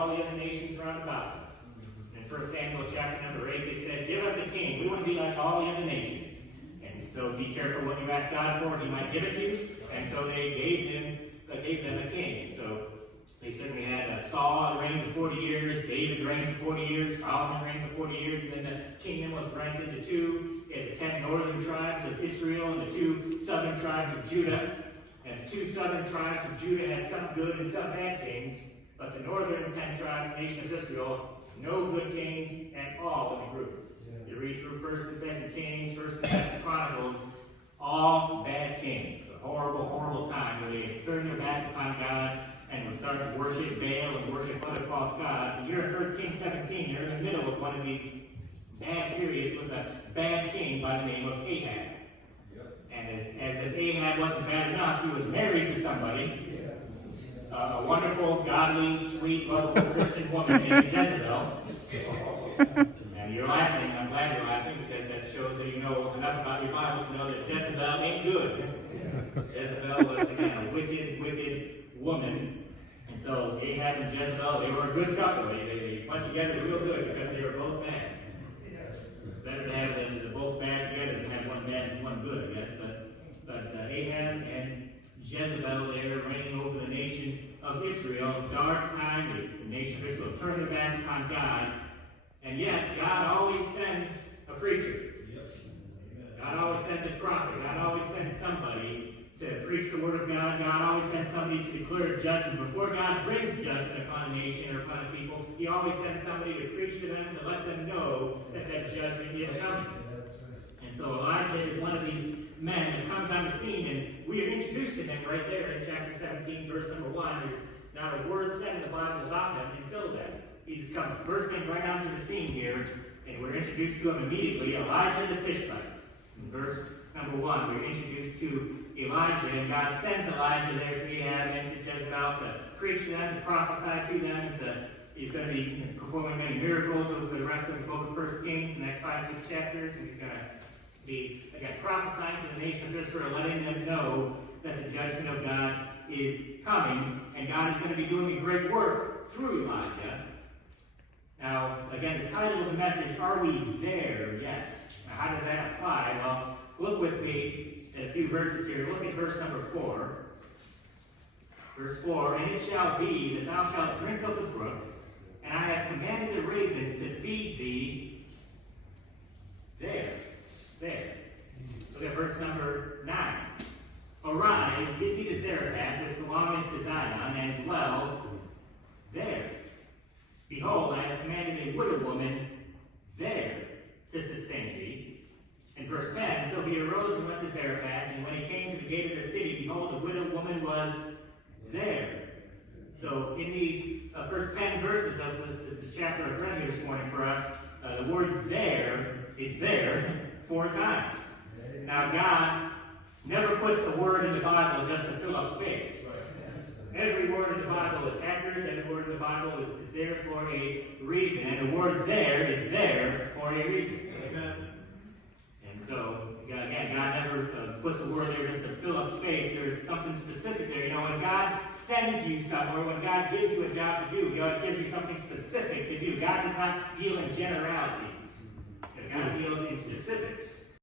all the other nations around about them. In 1 Samuel chapter number 8, they said, give us a king. We want to be like all the other nations. And so be careful what you ask God for. He might give it to you. And so they gave them a king. So they certainly had Saul reigned for 40 years, David reigned for 40 years, Solomon reigned for 40 years, and then the kingdom was ranked into two. You had the 10 northern tribes of Israel and the 2 southern tribes of Judah. And the 2 southern tribes of Judah had some good and some bad kings, but the northern 10 tribes, the nation of Israel, no good kings at all in the group. You read through 1st and 2nd Kings, 1st and 2nd Chronicles, all bad kings. A horrible, horrible time where they turned their back upon God and were starting to worship Baal and worship other false gods. And you're in 1 Kings 17, you're in the middle of one of these bad periods with a bad king by the name of Ahab. And as if Ahab wasn't bad enough, he was married to somebody, a wonderful, godly, sweet, lovable Christian woman named Jezebel. And you're laughing, I'm glad you're laughing, because that shows that you know enough about your Bible to know that Jezebel ain't good. Jezebel was, again, a wicked, wicked woman. And so Ahab and Jezebel, they were a good couple. They went together real good because they were both bad. It's better to have them both bad together than have one bad and one good, I guess. But Ahab and Jezebel there reigning over the nation of Israel, dark time, the nation of Israel turned their back upon God, and yet God always sends a preacher. God always sends a prophet. God always sends somebody to preach the word of God. God always sends somebody to declare judgment. Before God brings judgment upon a nation or upon a people, he always sends somebody to preach to them, to let them know that that judgment is coming. And so Elijah is one of these men that comes on the scene, and we are introduced to him right there in chapter 17, verse number 1. There's not a word said in the Bible about him until then. He just comes bursting right onto the scene here, and we're introduced to him immediately, Elijah the Tishbite. In verse number 1, we're introduced to Elijah, and God sends Elijah there to Ahab and to Jezebel to preach to them, to prophesy to them. He's going to be performing many miracles over the rest of the book of 1 Kings, the next 5-6 chapters, and he's going to be, again, prophesying to the nation of Israel, letting them know that the judgment of God is coming, and God is going to be doing a great work through Elijah. Now, again, the title of the message, Are We There Yet? Now, how does that apply? Well, look with me at a few verses here. Look at verse number 4. Verse 4, And it shall be that thou shalt drink of the brook, and I have commanded the ravens to feed thee there. Look at verse number 9. Arise, get thee to Zarephath, which belongeth to Zion, and dwell there. Behold, I have commanded a widow woman there to sustain thee. And verse 10, So he arose and went to Zarephath, and when he came to the gate of the city, behold, the widow woman was there. So in these first 10 verses of this chapter I've read here this morning for us, the word there is there 4 times. Now God never puts a word in the Bible just to fill up space. Every word in the Bible is accurate. Every word in the Bible is there for a reason. And the word there is there for a reason. Amen. And so, again, God never puts a word there just to fill up space. There's something specific there. You know, when God sends you somewhere, when God gives you a job to do, He always gives you something specific to do. God does not deal in generalities. God deals in specifics.